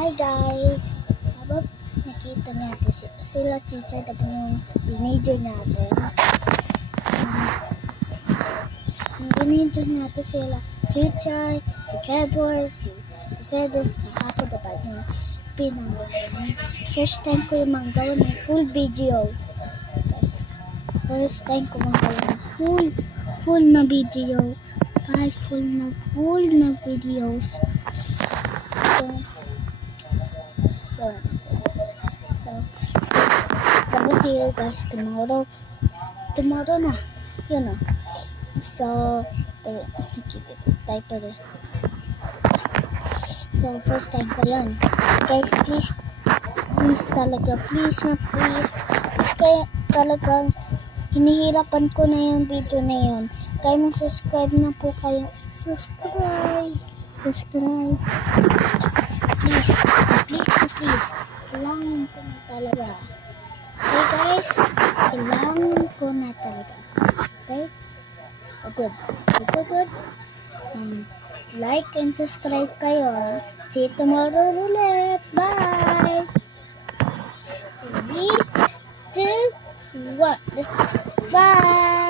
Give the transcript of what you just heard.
Hi guys! Habang nakita natin sila teacher tapos yung binidyo natin. Yung binidyo natin sila teacher, si Trevor, si Cedes, sa ako dapat yung pinangunan. First time ko yung magawa ng full video. Guys, first time ko magawa ng full na video. Guys, full na videos. So, tapos see you guys tomorrow na, yun o. So, so first time ko yun. Guys, please talaga, please, kaya talaga, hinihirapan ko na yung video na yun. Kaya mag-subscribe na po kayo. Subscribe. Please. Kailangan ko na talaga. Okay guys, kailangan ko na talaga. Okay? So good. Like and subscribe kayo. See you tomorrow ulit. Bye! 3, 2, 1. Bye!